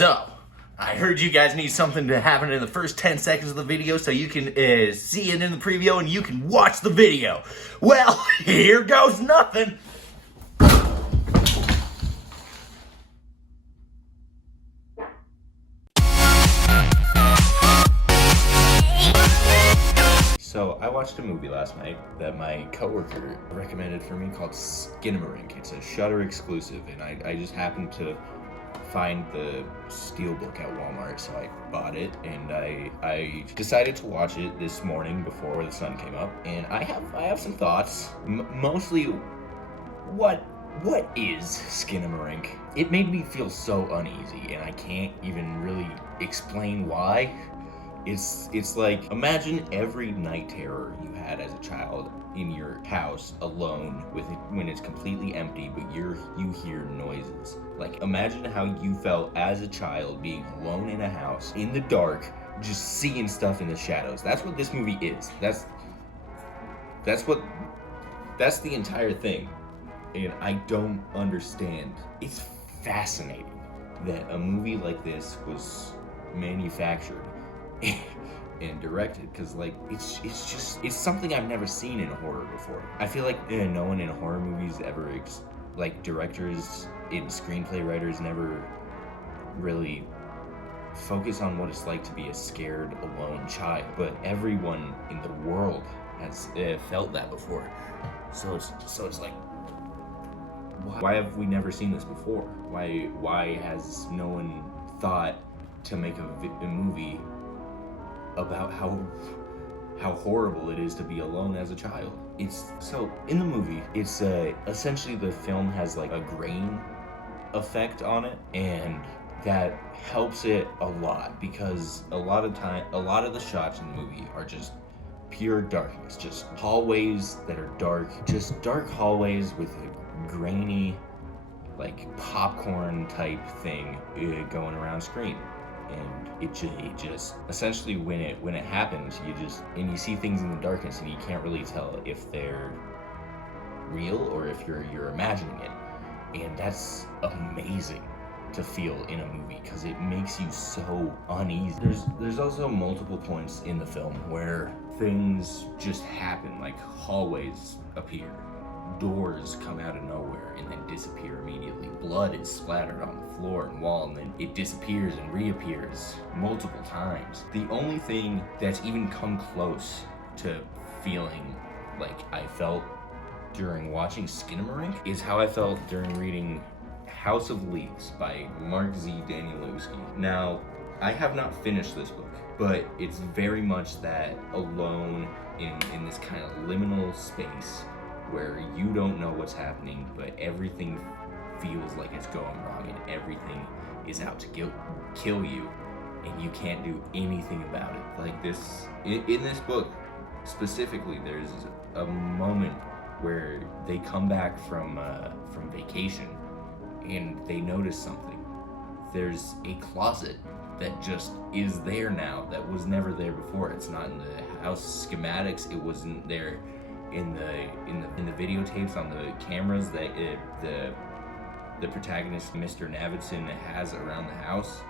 So, I heard you guys need something to happen in the first 10 seconds of the video so you can see it in the preview and you can watch the video. Well, here goes nothing. So I watched a movie last night that my coworker recommended for me called Skinamarink. It's a Shudder exclusive, and I just happened to find the steelbook at Walmart, so I bought it, and I decided to watch it this morning before the sun came up, and I have some thoughts. Mostly, what is Skinamarink? It made me feel so uneasy, and I can't even really explain why. It's like, imagine every night terror you had as a child in your house alone with it when it's completely empty, but you hear noises. Like, imagine how you felt as a child being alone in a house in the dark, just seeing stuff in the shadows. That's what this movie is. That's the entire thing. And I don't understand. It's fascinating that a movie like this was manufactured and directed, because like it's something I've never seen in horror before. I feel like no one in horror movies ever like directors and screenplay writers never really focus on what it's like to be a scared alone child, but everyone in the world has felt that before. So it's like, why have we never seen this before? Why has no one thought to make a movie about how horrible it is to be alone as a child? So in the movie, it's essentially the film has like a grain effect on it, and that helps it a lot, because a lot of the shots in the movie are just pure darkness, just hallways that are dark, just dark hallways with a grainy, like popcorn type thing going around screen. And it just essentially, when it happens, you see things in the darkness, and you can't really tell if they're real or if you're imagining it. And that's amazing to feel in a movie, because it makes you so uneasy. There's also multiple points in the film where things just happen, like hallways appear, doors come out of nowhere and then disappear immediately. Blood is splattered on the floor and wall, and then it disappears and reappears multiple times. The only thing that's even come close to feeling like I felt during watching Skinamarink is how I felt during reading House of Leaves by Mark Z. Danielewski. Now, I have not finished this book, but it's very much that alone in this kind of liminal space where you don't know what's happening, but everything feels like it's going wrong, and everything is out to kill you, and you can't do anything about it. Like this, in this book specifically, there's a moment where they come back from vacation, and they notice something. There's a closet that just is there now that was never there before. It's not in the house schematics. It wasn't there in the videotapes on the cameras that the protagonist, Mr. Navidson, has around the house.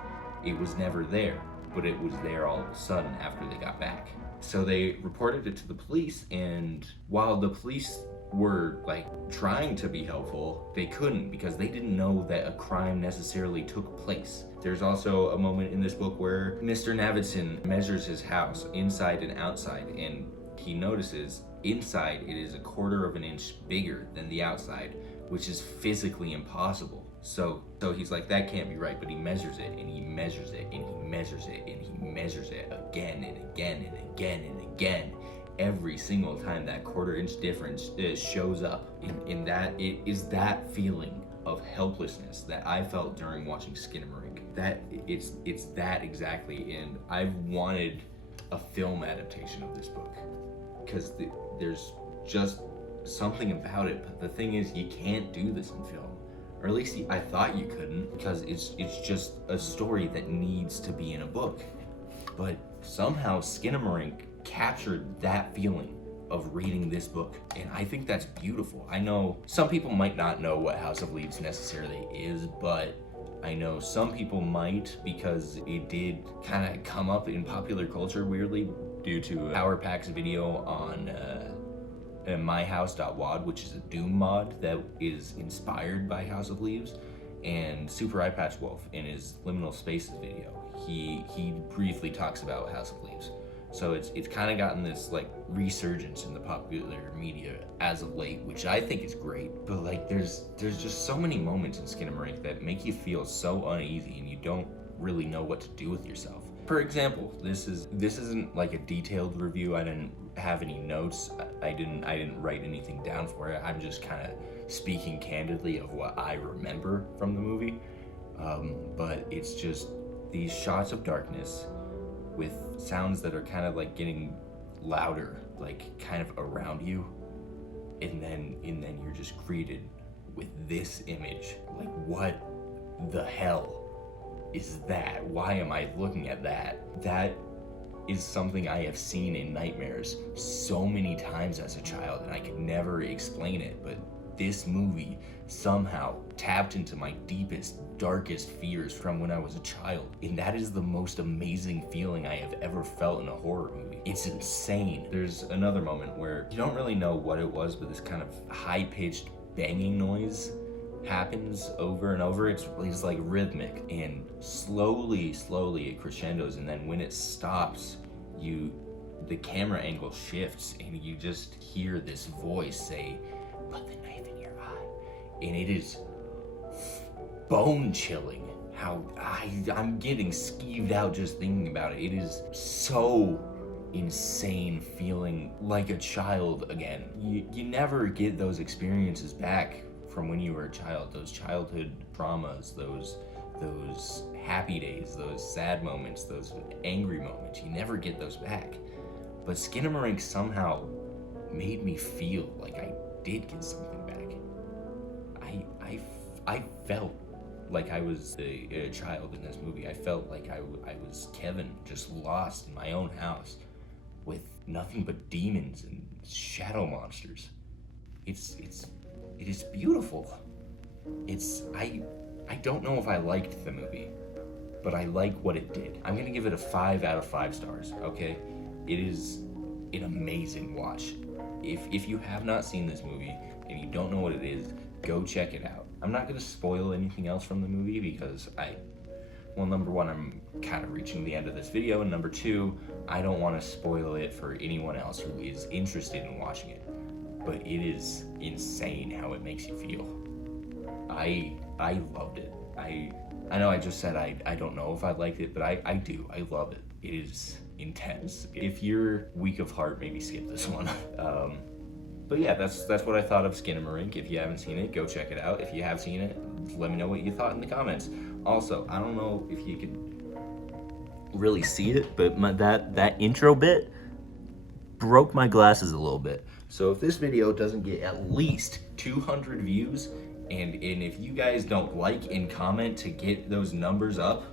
It was never there, but it was there all of a sudden after they got back. So they reported it to the police, and while the police were like trying to be helpful, they couldn't, because they didn't know that a crime necessarily took place. There's also a moment in this book where Mr. Navidson measures his house inside and outside, and he notices inside it is 1/4 of an inch bigger than the outside, which is physically impossible. So he's like, that can't be right, but he measures it, and he measures it, and he measures it, and he measures it again and again and again and again. Every single time that 1/4 inch difference shows up, in that, it is that feeling of helplessness that I felt during watching Skinamarink. That it's that exactly, and I've wanted a film adaptation of this book, because there's just something about it. But the thing is, you can't do this in film, or at least I thought you couldn't, because it's just a story that needs to be in a book. But somehow Skinamarink captured that feeling of reading this book, and I think that's beautiful. I know some people might not know what House of Leaves necessarily is, but I know some people might, because it did kind of come up in popular culture weirdly due to Power Pack's video on myhouse.wad, which is a Doom mod that is inspired by House of Leaves, and Super Eyepatch Wolf in his Liminal Spaces video. He briefly talks about House of Leaves. So it's kind of gotten this like resurgence in the popular media as of late, which I think is great. But like there's just so many moments in Skinamarink that make you feel so uneasy and you don't really know what to do with yourself. For example, this isn't like a detailed review. I didn't have any notes. I didn't write anything down for it. I'm just kind of speaking candidly of what I remember from the movie. But it's just these shots of darkness with sounds that are kind of like getting louder, like kind of around you, and then you're just greeted with this image. Like, what the hell is that? Why am I looking at that? That is something I have seen in nightmares so many times as a child, and I could never explain it, but this movie somehow tapped into my deepest, darkest fears from when I was a child. And that is the most amazing feeling I have ever felt in a horror movie. It's insane. There's another moment where you don't really know what it was, but this kind of high-pitched banging noise happens over and over. It's like rhythmic, and slowly it crescendos, and then when it stops, the camera angle shifts and you just hear this voice say, "Put the knife in your eye." And it is bone chilling how I'm getting skeeved out just thinking about it. It is so insane feeling like a child again. You never get those experiences back from when you were a child, those childhood traumas, those happy days, those sad moments, those angry moments. You never get those back. But Skinamarink somehow made me feel like I did get something back. I felt like I was a child in this movie. I felt like I was Kevin, just lost in my own house with nothing but demons and shadow monsters. It is beautiful. I don't know if I liked the movie, but I like what it did. I'm gonna give it a 5 out of 5 stars, okay? It is an amazing watch. If you have not seen this movie and you don't know what it is, go check it out. I'm not gonna spoil anything else from the movie because number one, I'm kind of reaching the end of this video, and number two, I don't want to spoil it for anyone else who is interested in watching it. But it is insane how it makes you feel. I loved it. I know I just said I don't know if I liked it, but I do. I love it. It is intense. If you're weak of heart, maybe skip this one. But yeah, that's what I thought of Skinamarink. If you haven't seen it, go check it out. If you have seen it, let me know what you thought in the comments. Also, I don't know if you could really see it, but that intro bit broke my glasses a little bit. So if this video doesn't get at least 200 views, and if you guys don't like and comment to get those numbers up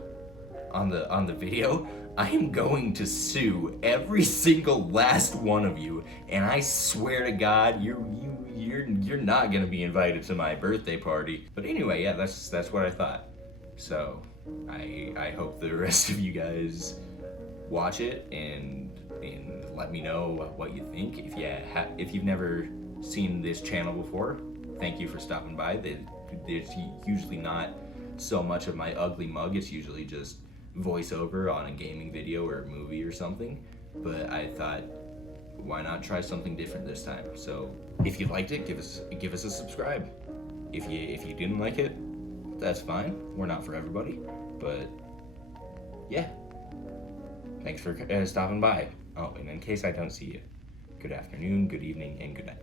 on the video, I am going to sue every single last one of you, and I swear to God, you're not gonna be invited to my birthday party. But anyway, yeah, that's what I thought. So I hope the rest of you guys watch it and let me know what you think. If you've never seen this channel before, thank you for stopping by. There's usually not so much of my ugly mug. It's usually just voiceover on a gaming video or a movie or something. But I thought, why not try something different this time? So if you liked it, give us a subscribe. If you didn't like it, that's fine. We're not for everybody. But yeah, thanks for stopping by. Oh, and in case I don't see you, good afternoon, good evening, and good night.